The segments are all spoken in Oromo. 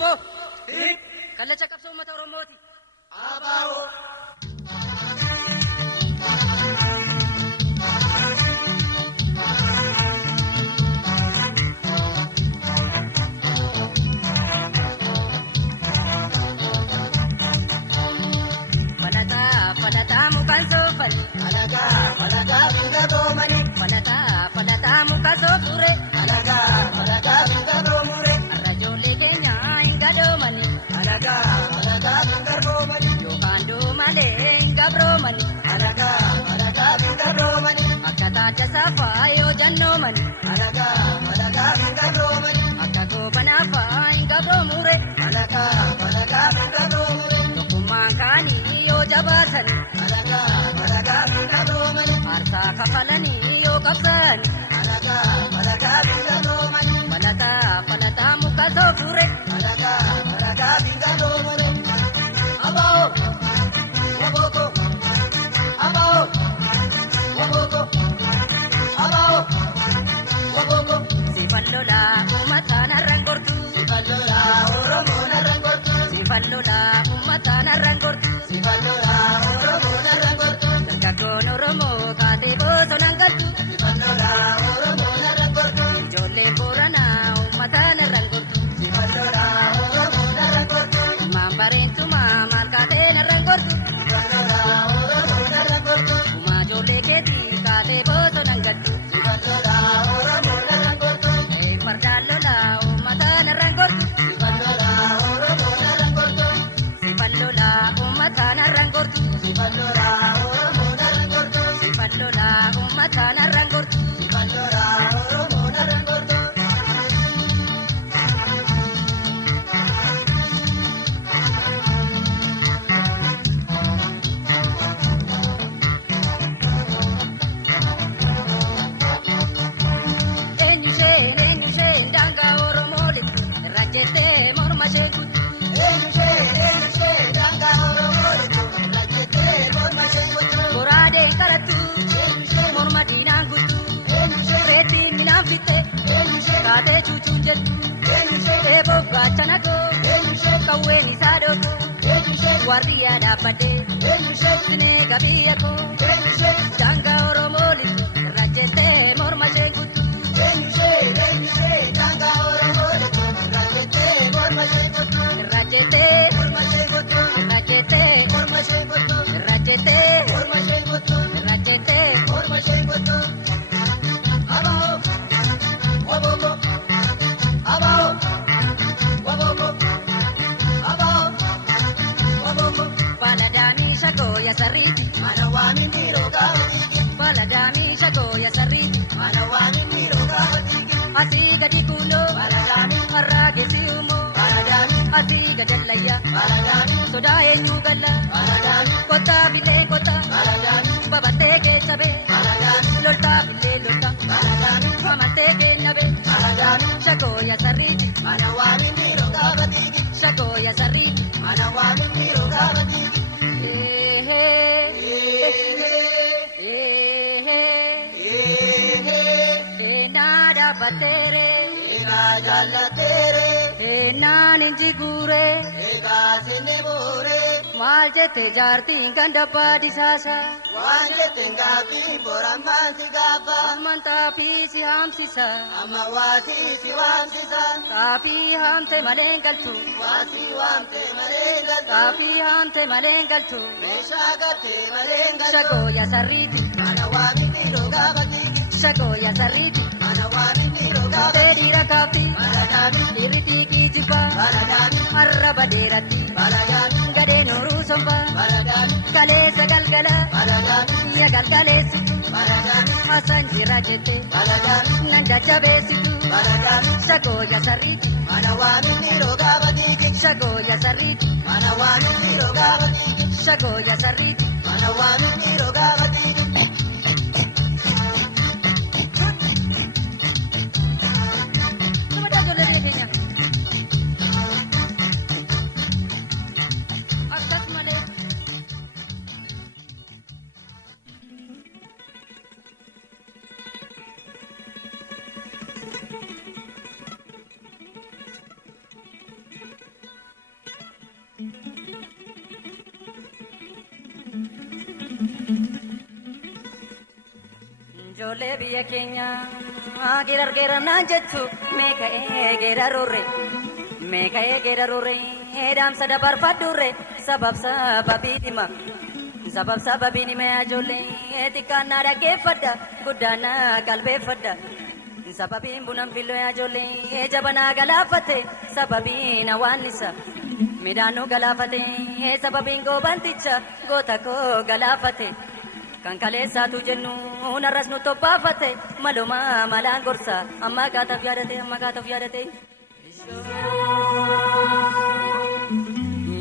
Kufoo. Kallacha qabsoo uummata Oromooti. Abaa'oo. Falataa mukaan soofal. Falataa biyya doomani. Falataa muka soofure. Falataa biyya doomure. Har'a ijoollee keenya hin gadoomani. Falataa biyya doomani. Yookaan doomalee hin gabroomani. Falataa biyya doomani. Akka taata saafaa yoo jannoomani. Falataa biyya doomani. Akka goobanaafaa hin gabroomure. Falataa biyya doomure. Tokkummaan kaanii yoo jabaatani. Falataa biyya doomani. Aarsaa kafalanii yoo qabsaani. Falataa biyya doomani. Falataa muka soofure. Falataa biyya doomani. Abaa'oo. Wabooko. Abaa'oo. Wabooko. Abaa'oo. Wabooko. Sifan lolaa uummataan har'aan gortu. Sifallolaa Oromoo narraan gortu. Sifan lolaa uummataan har'aan gortu. Sifallolaa Oromoo narraan gortu. Dargaggoon Oromoo kaatee bosonaan galtu. Sifallolaa Oromoo narraan gortu. Ijoolleen Booranaa uummataan har'aan gortu. Sifallolaa Oromoo narraan gortu. Ilmaan bareentumaa maal kaatee narraan gortu. Sifallolaa Oromoo narraan gortu. Uumaa ijoollee keetii kaatee bosonaan galtu. Sifallolaa Oromoo narraan gortu. Fardaan lolaa uummataan har'aan gortu. Sifallolaa Oromoo narraan gortu. Sifan lolaa uummataan har'aan gortu. Sifallolaa Oromoo narraan gortu. Sifan lolaa uummataan har'aan gortu. Sifallolaa Oromoo narraan gortu. Eenyusheen daangaa Oromoo lixu. Irra jettee morma ishee kutu. Eenyushee daangaa Oromoo lixu. Irra jettee morma ishee kutu. Goraadeen qarattu. Morma diinaan kutu. Reettiin minaan fitte. Kaatee cuucuun jettu. Eeboo gaachana koo. Qawween isaa dhoofoo. Waardiyyaa dhaabbadhee. Sinee gabiyya koo. Daangaa Oromoo lixu. Irra jettee morma ishee kutu. Daangaa Oromoo lixu. Irra jettee morma ishee kutu. Irra jettee. Morma ishee kutu. Irra jettee. Morma ishee kutu. Irra jettee. Morma ishee kutu. Irra jettee. Morma ishee kutu. Abaa'oo. Wabooko. Abaa'oo. Wabooko. Abaa'oo. Wabooko. Baladaamii shakoo yasarriiti. Mana waamin dhiiroo gaafa dhiigi. Baladaamii shakoo yasarriiti. Mana waamin dhiiroo gaafa dhiigi. Asii gadi kuuloo. Baladaamii. Harraa geessi uumoo. Baladaamii. Asii gajallayyaa. Baladaamii. Sodaa eenyuu galla. Baladaamii. Kottaa bilee kottaa. Baladaamii. Babattee keessa bee. Baladaamii. Loltaa bilee loltaa. Baladaamii. Mamaltee keenya bee. Baladaamii. Shakoo yasarriiti. Mana waamin dhiiroo gaafa dhiigi. Shakoo yasarriiti. Mana waamin dhiiroo gaafa dhiigi. Eenaa dhaabbatteere. Egaa jaallateere. Eenaan inji guuree. Egaa sinni booree. Maal jette jaartiin kan dabbaa disaasa. Waan jetteen gaaffii borammaan si gaafa. Amantaa fi si haamsisa. Amma waasii si waamsisa. Kaafii haamte malee hin galchu. Waasii waamte malee galtu. Kaafii haamte malee hin galchu. Meeshaa gattee malee galtu. Shakoo yasarriiti. Mana waamin dhiiroo gaafa dhiigi. Shakoo yasarriiti. Mana waamin dhiiroo gaafa Tee dhiira kaaftii. Baladaamii. Dhiirri xiiqii jibbaa. Baladaamii. Arraba dheeratti. Baladaamii. Gadee nooruu sombaa. Baladaamii. Kaleessa galgala. Baladaamii. Biyya galgaleessitu. Baladaamii. Hasan jira jette. Baladaamii. Nan jajjabeessitu. Baladaamii. Shakoo yasarriiti. Mana waamin dhiiroo gaafa dhiigi. Shakoo yasarriiti. Mana waamin dhiiroo gaafa dhiigi. Shakoo yasarriiti. Mana waamin dhiiroo gaafa dhiigi. Sumataa ijoollee biyya keenya. Akkasumalee. Ijoollee biyya keenya geerar naan jettu meeka'ee geerarurre meeka'ee geerarurre dhaamsa dabarfadhurre sababii dhima yaa ijoollee xiqqaan naa dhaggeeffadha guddaan naa qalbeeffadha sababiin bunan filloo yaa ijoollee jabanaa galaafate sababiin hawaannisa midhaan nu galaafate sababiin goobanticha goota koo galaafate. Kan kaleessaatu jennu narras nu toppaafate maluma malaan gorsa amma gaataaf yaadate.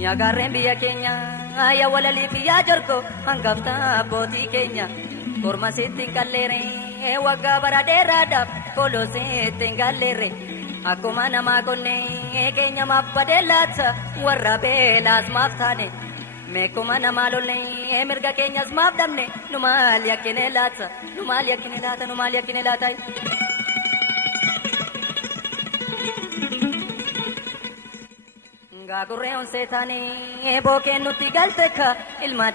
Yaa gaarreen biyya keenya yaa walaliif yaa jorgo hangafta abbootii keenya korma sitti hin qalleere waggaa bara dheeraadhaaf koloo sitti hin galleerre akkuma namaa konnee keenya maaf badee laata warra beelaas maaf taane. Meekuma namaa lollee mirga keenyas maaf dhabne nu maal yakkine laata. Gaagurree onsee taane bookeen nutti galte ka ilmoo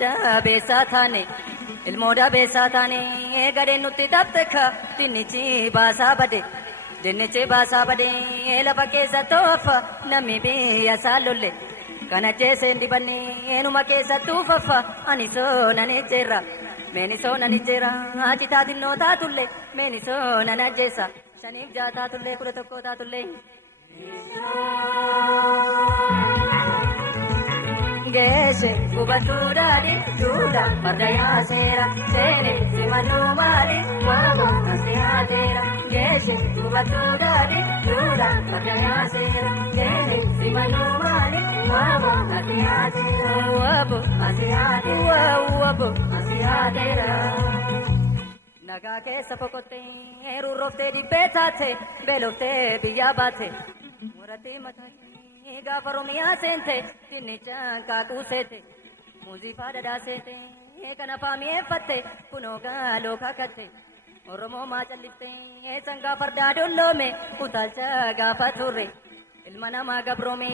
dabeessaa taane gadeen nutti tapte ka dinnichi baasaa bade lafa keessa toofa namni biyya isaa lolle. Kana jeeseen dibannee numa keessa tuufaffa ani soonan ejjeerra meeni soonan ejjeerra acitaa xinnoo taatullee meeni soonan ajjeessa shaniif ja'a taatullee 11 taatullee. Geesse gubatuudhaani duudha farda yaaseera seene simaluu maali waamo asi yaaseera. Geesse gubatuudhaani duudha farda yaaseera seene simaluu maali waamo asi yaaseera. Waabo asi yaaseera waabo asi yaaseera. Nagaa keessa boqottee rurroftee dibbee taate beeloftee biyyaa baate murattee mataa. Gaafa Oromiyaa seente dinnichaan kaakuu seete muuziifaa dhadhaa seete kana faamiyeeffatte kunoo gaaloo kakatte Oromoo maa calliftee sangaa fardaa dolloome utaalcha gaafa turre ilma namaa gabroome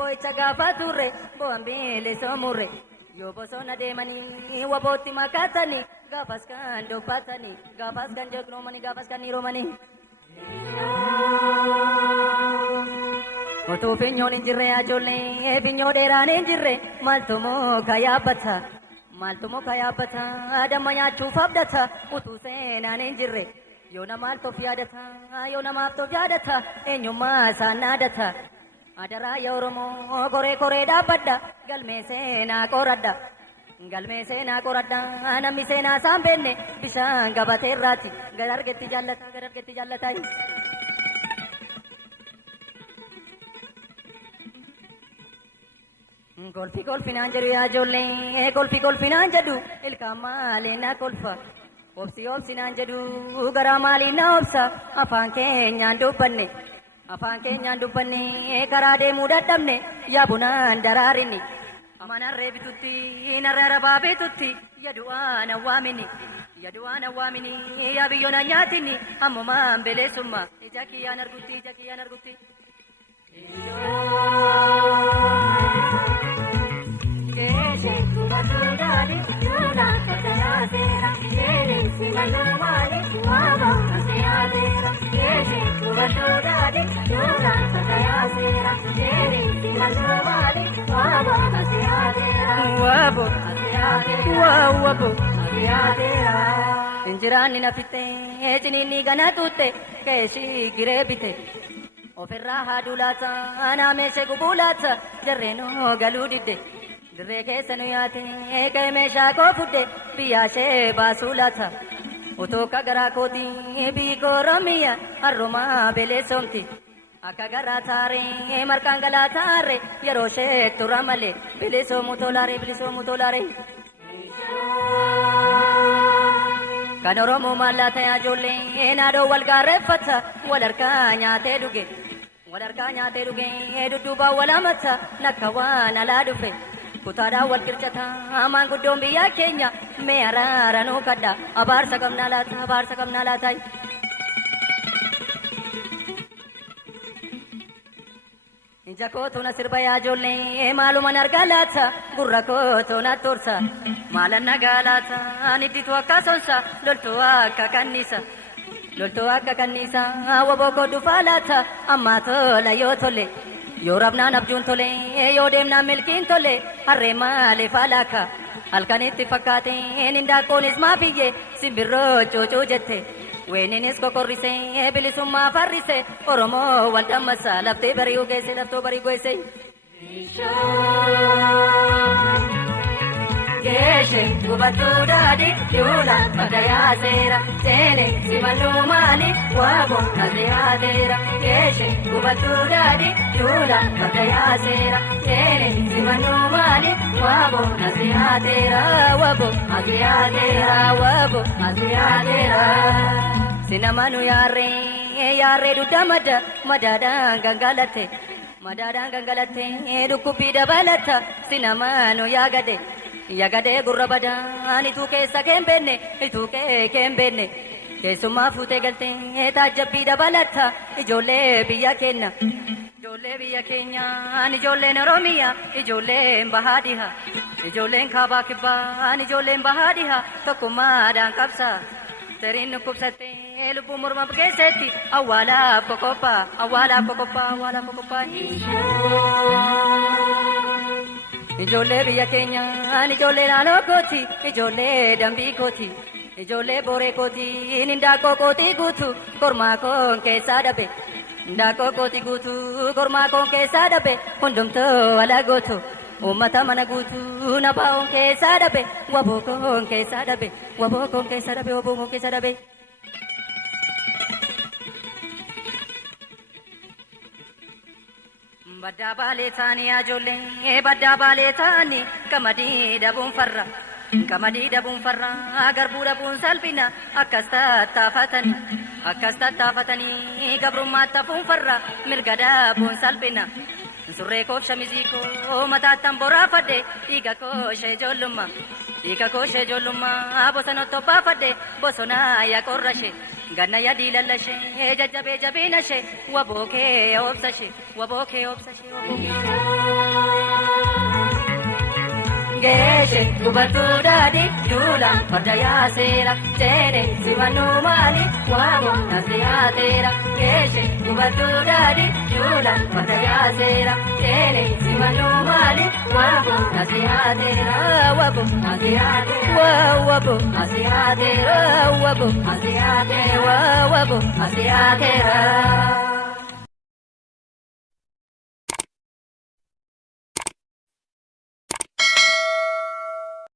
boo'icha gaafa turre bo'aan bilisoomuurre yoo bosona deemanii wabootti makaatanii gaafas kan dubbatanii gaafas kan jagnoomanii gaafas kan hiroomanii. Otuu finyoon hin jirre ijoollee finyoo dheeraan hin jirre maaltu muka yaabbata damma nyaachuuf abdata utuu seenaan hin jirre yoo namaaf tof yaadata eenyummaa isaan naadata adaraa yaa Oromoo koree dhaabbadha galmee seenaa qoradha namni seenaa isaan beenne bishaan gabateerraati gad argetti jaallata. Kolfinaan jedhu yaa ijoollee kolfinaan jedhu ilkaan maalee na kolfa obsinaan jedhu garaa maalii na obsa afaan keenyaan dubbanne karaa deemuu dadhabne yaa bunaan daraarinni manarree bitutti narra rabaa bitutti yadu'aan awwaamini yaa biyyoon nyaatini ammumaan beleessummaa ija kiyyaan argutti. Geesse gubatuudhaani duudha farda yaaseera seene simaluu maali waamo asi yaaseera. Geesse gubatuudhaani duudha farda yaaseera seene simaluu maali waamo asi yaaseera. Waabo asi yaaseera. Injiraanni na fixxee ciniinni gana tuutte keeshii giree bite. Ofirraa haaduu laata naameshee gubuu laata jarreenoo galuu didde. Dirree keessa nu yaate ka'e meeshaa koo fudde biyyaashee baasuu laata otoo akka garaa kootii biyyi koo Oromiyaa har'umaa beleessomti akka garaa taaree markaan galaa taaree yeroo ishee tura malee bilisoomuu tolaaree. Kan Oromoo maallaa ta'aa ijoollee naadoo wal gaarreeffata wal harkaa nyaatee dhuge dudduubaan wal hamata nakka waan alaa dhufe. Kutaadhaan wal qircataa maanguddoon biyya keenya mee araara nuu kadha abaarsa qabnaa laata. Ija kootu na sirba yaa ijoollee maaluman argaa laata gurra kootu na tursa maalan nagaa laata nidditu akka sonsa loltuu akka kannisa waboo koo dhufaa laata ammaa tola yoo tole yoo rabnaan abjuun tole yoo deemnaan milkiin tole harree maaliif alaaka halkanitti fakkaateen hindaaqqoonis maafiyyee simbirroo cuucuu jette. Weeninnis kokorrisee bilisummaa farrisee Oromoo wal dammasa laftee bari'uu geesse laftoo barii geesse. Geeshe gubatuu daadhii yuula bakka yaaseera seene simannuu maali waaboo nasi yaateera. Geeshe gubatuu daadhii yuula bakka yaaseera seene simannuu maali waaboo nasi yaateera waaboo nasi yaateera waaboo nasi yaateera. Sinamanu yaarree dudda madaadhaan gangalatte dhukkubbii dabalata sinamanu yaagade gurra badaan ituu keessa keembenne keessummaa fuutee galtee taajjabbii dabalata ijoollee biyya keenyaan ijoolleen Oromiyaa ijoolleen bahaadhiha ijoolleen kaabaa kibbaan ijoolleen bahaadhiha tokkummaadhaan qabsa. Teriin nukkubsattee lubbuu morma keessatti awwaalaaf qoqophaa. Ijoollee biyya keenyaan ijoollee naannoo kooti ijoollee dambii kooti ijoollee booree kooti hindaaqqoo kootii guutu kormaa koon keessaa dhabe hindaaqqoo kootii guutu kormaa koon keessaa dhabe hundumtuu wala gootu. Ummata mana guutuu na baa'oon keessaa dhabe waboo koon keessaa dhabe. Baddaa baalee taanii ijoollee baddaa baalee taanii qamadii dhabuun farra garbuu dhabuun salphina akkas tattaafatanii gabrummaatti hafuun farra mirga dhabuun salphina. Surree koof shamizii koo mataattan boraafadhe dhiiga kooshee ijoollummaa bosonatti obbaafadhe bosonaa yaa qorrashee ganna yaa diilallashee jajjabee jabiinashee waboo kee obsashee. Geeshe gubatuu daadhii yuula farda yaaseera seene simannuu maali waaboo nasi yaateera. Geeshe gubatuu daadhii yuula farda yaaseera seene simannuu maali waaboo nasi yaateera waaboo nasi yaateera waaboo nasi yaateera waaboo nasi yaateera waaboo nasi yaateera.